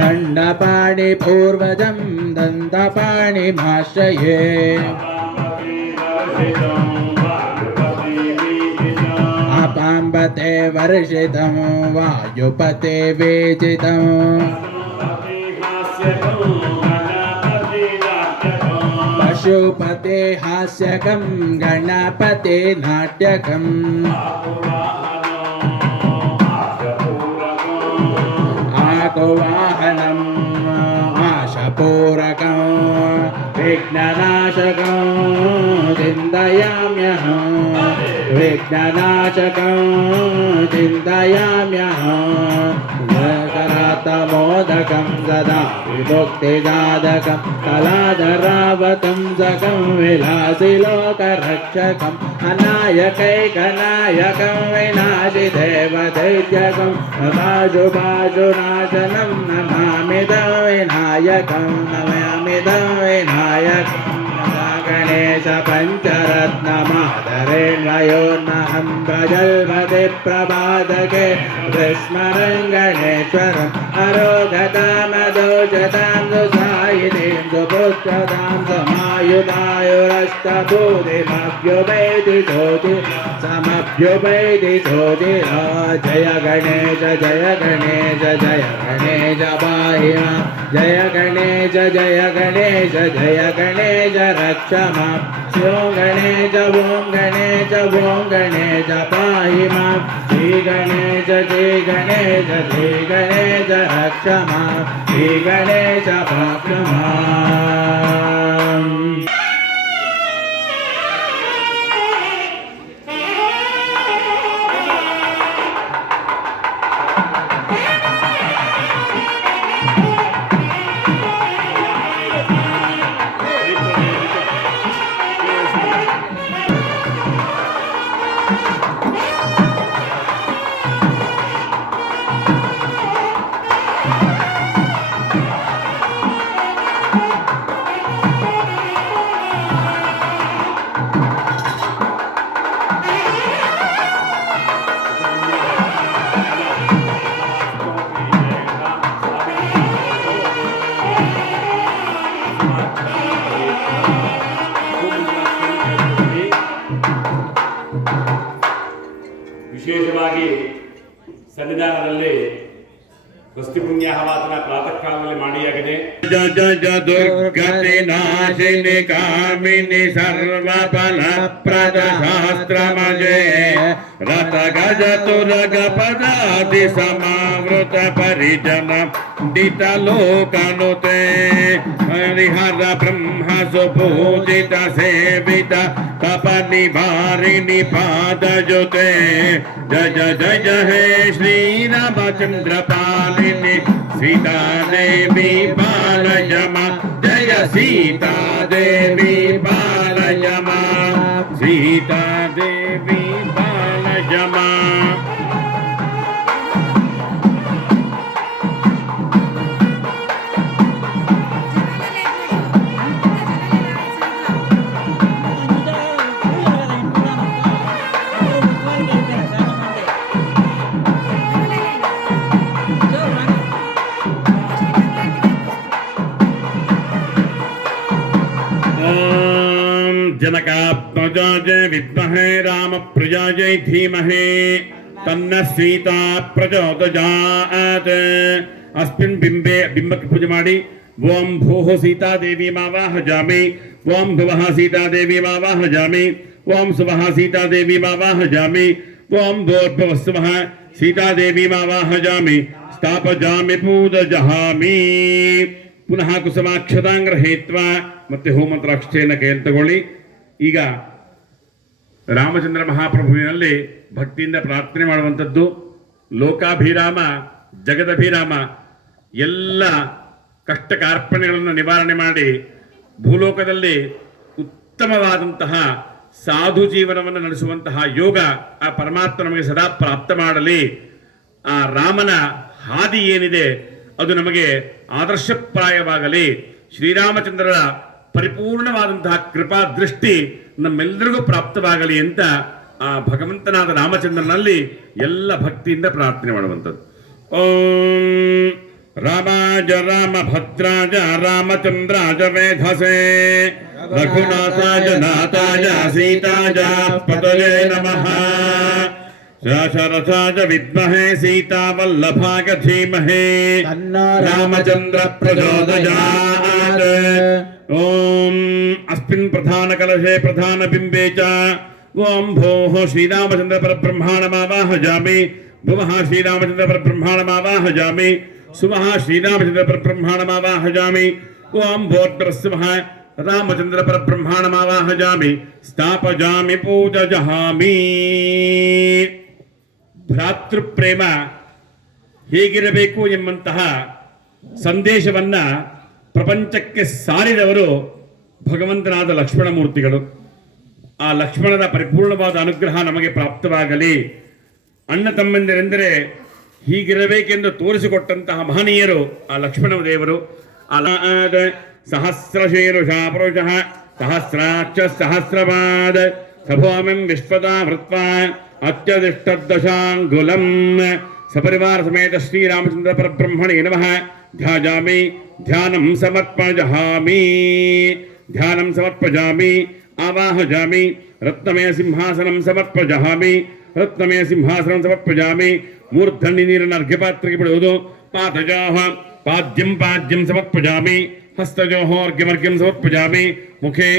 ದಂಡಪಾಣಿ ಪೂರ್ವಜಂ ದಂಡಪಾಣಿ ಭಾಷ್ಯಯೇ ಅಪಾಂಬತೆ ವರ್ಷಿತಂ ವಾಯುಪತೆ ವೇಚಿತಂ ಪಶುಪತೆ ಹಾಸ್ಯಕಂ ಗಣಪತೆ ನಾಟ್ಯಕಂ ಆಕುವಾಹನಂ ಆಶಪೂರಕಂ ವಿಘ್ನನಾಶಕಂ ಚಿಂತಯಾಮ್ಯಹಂ ವಿಘ್ನನಾಶಕಂ ಚಿಂತಯಾಮ್ಯಹಂ मोदकं सदा विमुक्तिदायकं कलाधरावतं सकं विलासिलोकरक्षकम् अनायकैकनायकं विनाशिदेवदैत्यकं नमाजुबाजुनाशनं नमामिदं विनायकं नमामिदं विनायकम् गणेश पञ्चरत्नमादरेण्वयोर्नहं प्रजल्पति प्रभातके विस्मरं गणेश्वरम् अरोगतामदोषतां सुसायिनीं सुपुत्रतां समायुधायुरष्टभूतिमभ्युपैति ज्योति समभ्युपैति ज्योति जय गणेश जय गणेश जय गणेश पाहि मां जय गणेश जय गणेश जय गणेश रक्ष मां ॐ गणेश ॐ गणेश ॐ गणेश पाहि मां श्री गणेश रक्ष मां श्री गणेश भक्त मां ವಿಶೇಷವಾಗಿ ಸನ್ನಿಧಾನದಲ್ಲಿ ವಸ್ತಿ ಪುಣ್ಯಾಹವಾಚನ ಪ್ರಾತಃ ಕಾಲದಲ್ಲಿ ಮಾಡಿಯಾಗಿದೆ. ಜಯ ಜಯ ದುರ್ಗತಿ ನಾಶಿನಿ ಕಾಮಿನಿ ಸರ್ವ ಫಲ ಪ್ರದ ಶಾಸ್ತ್ರಮಜೆ ರಥ ಗಜ ತುರಗ ಪದಾದಿ ಸಮಾವೃತ ಪರಿಜನ ದಿತ ಲೋಕನುತೆ ಹರಿಹರ ಬ್ರಹ್ಮ ಸುಪೂಜಿತ ಸೇವಿತ ತಪ ನಿವಾರಿಣಿ ಪಾದ ಜೊತೆ ಜಯ ಜಯ ಹೇ ಶ್ರೀರಾಮಚಂದ್ರ ಪಾಲಿನಿ सीता देवी पालय मां जय सीता देवी पालय मां सीता देवी पालय मां जनकात्मजाय विद्महे रामप्रियाय धीमहि तन्नः सीता प्रचोदयात् अस्मिन् बिंबे बिंबಕ್ಕೆ ಪೂಜೆ ಮಾಡಿ ಓಂ ಭೂಃ ಸೀತಾ ದೇವಿ ಮಾವಾಹಜಾಮಿ ಓಂ ಭುವಃ ಸೀತಾ ದೇವಿ ಮಾವಾಹಜಾಮಿ ಓಂ ಸುವಃ ಸೀತಾ ದೇವಿ ಮಾವಾಹಜಾಮಿ ಓಂ ಭೂರ್ಭುವಃ ಸ್ವಃ ಸೀತಾ ದೇವಿ ಮಾವಾಹಜಾಮಿ ಸ್ಥಾಪಜಾಮಿ ಪೂಜಯಾಮಿ ಪುನಃ ಕುಸುಮಾಕ್ಷತಾಂಗ್ರಹೇತ್ವ ಮತ್ತೆ ಹೋಮಂತ್ರಾಕ್ಷತೆಯನ್ನು ಕೈಯಲ್ಲಿ ತಗೊಳ್ಳಿ. ಈಗ ರಾಮಚಂದ್ರ ಮಹಾಪ್ರಭುವಿನಲ್ಲಿ ಭಕ್ತಿಯಿಂದ ಪ್ರಾರ್ಥನೆ ಮಾಡುವಂಥದ್ದು. ಲೋಕಾಭಿರಾಮ ಜಗದಭಿರಾಮ ಎಲ್ಲ ಕಷ್ಟ ಕಾರ್ಪಣ್ಯಗಳನ್ನು ನಿವಾರಣೆ ಮಾಡಿ ಭೂಲೋಕದಲ್ಲಿ ಉತ್ತಮವಾದಂತಹ ಸಾಧು ಜೀವನವನ್ನು ನಡೆಸುವಂತಹ ಯೋಗ ಆ ಪರಮಾತ್ಮ ನಮಗೆ ಸದಾ ಪ್ರಾಪ್ತ ಮಾಡಲಿ. ಆ ರಾಮನ ಹಾದಿ ಏನಿದೆ ಅದು ನಮಗೆ ಆದರ್ಶಪ್ರಾಯವಾಗಲಿ. ಶ್ರೀರಾಮಚಂದ್ರರ ಪರಿಪೂರ್ಣವಾದಂತಹ ಕೃಪಾ ದೃಷ್ಟಿ ನಮ್ಮೆಲ್ಲರಿಗೂ ಪ್ರಾಪ್ತವಾಗಲಿ ಅಂತ ಆ ಭಗವಂತನಾದ ರಾಮಚಂದ್ರನಲ್ಲಿ ಎಲ್ಲ ಭಕ್ತಿಯಿಂದ ಪ್ರಾರ್ಥನೆ ಮಾಡುವಂಥದ್ದು. ಓಂ ರಾಮಾಯ ರಾಮಭದ್ರಾಯ ರಾಮಚಂದ್ರಾಯ ವೇಧಸೇ ರಘುನಾಥಾಯ ನಾಥಾಯ ಸೀತಾಯ ಪತಯೇ ನಮಃ ದಶರಥಾಯ ವಿದ್ಮಹೇ ಸೀತಾವಲ್ಲಭಾಯ ಧೀಮಹಿ ತನ್ನೋ ರಾಮಚಂದ್ರ ಪ್ರಚೋದಯಾತ್. ಓಂ ಅಸ್ಮಿನ್ ಪ್ರಧಾನ ಕಲಶೆ ಪ್ರಧಾನ ಬಿಂಬೆ ಚ ಓಂ ಭೋಃ ಶ್ರೀರಾಮಚಂದ್ರ ಪರಬ್ರಹ್ಮಾಣಮಾವಾಹಯಾಮಿ ಭುವಃ ಶ್ರೀರಾಮಚಂದ್ರ ಪರಬ್ರಹ್ಮಾಣಮಾವಾಹಯಾಮಿ ಸುವಃ ಶ್ರೀರಾಮಚಂದ್ರ ಪರಬ್ರಹ್ಮಾಣಮಾವಾಹಯಾಮಿ ಓಂ ಭೋರ್ದ್ರಸ್ವಃ ರಾಮಚಂದ್ರ ಪರಬ್ರಹ್ಮಾಣಮಾವಾಹಯಾಮಿ ಸ್ಥಾಪಯಾಮಿ ಪೂಜಯಾಮಿ. ಭ್ರಾತೃಪ್ರೇಮ ಹೇಗಿರಬೇಕು ಎಂಬಂತಹ ಸಂದೇಶವನ್ನ ಪ್ರಪಂಚಕ್ಕೆ ಸಾರಿದವರು ಭಗವಂತನಾದ ಲಕ್ಷ್ಮಣ ಮೂರ್ತಿಗಳು. ಆ ಲಕ್ಷ್ಮಣನ ಪರಿಪೂರ್ಣವಾದ ಅನುಗ್ರಹ ನಮಗೆ ಪ್ರಾಪ್ತವಾಗಲಿ. ಅಣ್ಣ ತಮ್ಮಂದಿರೆಂದರೆ ಹೀಗಿರಬೇಕೆಂದು ತೋರಿಸಿಕೊಟ್ಟಂತಹ ಮಹನೀಯರು ಆ ಲಕ್ಷ್ಮಣ ದೇವರು. ಅಲಾದ ಸಹಸ್ರಶೀರುಷ ಪುರುಷ ಸಹಸ್ರಾಕ್ಷ ಸಹಸ್ರಪಾದ ಸಭೋಮಿಂ ವಿಶ್ವತಾ ಹೃತ್ವಾ ಅತ್ಯದಿಷ್ಟದಶಾಂಗುಲಂ ಸಪರಿವಾರ ಸಮೇತ ಶ್ರೀರಾಮಚಂದ್ರ ಪರಬ್ರಹ್ಮಣೇ ನಮಃ ಧ್ಯಾಯಾಮಿ ಧ್ಯಾನಂ ಸಮರ್ಪಯಾಮಿ ಧ್ಯಾನಂ ಸಮರ್ಪಯಾಮಿ ಆವಾಹಯಾಮಿ ರತ್ನಮಯ ಸಿಂಹಾಸನಂ ಸಮರ್ಪಯಾಮಿ ರತ್ನಮಯ ಸಿಂಹಾಸನಂ ಸಮರ್ಪಯಾಮಿ. ಮೂರ್ಧನಿ ನೀರನ್ನು ಅರ್ಘ್ಯಪಾತ್ರಕ್ಕೆ ಬಿಡುವುದು. ಪಾದಜೋಃ ಪಾದ್ಯಂ ಪಾದ್ಯಂ ಸಮರ್ಪಯಾಮಿ ಹಸ್ತಜೋಃ ಅರ್ಘ್ಯಮರ್ಘ್ಯಂ ಸಮರ್ಪಯಾಮಿ ಮುಖೇ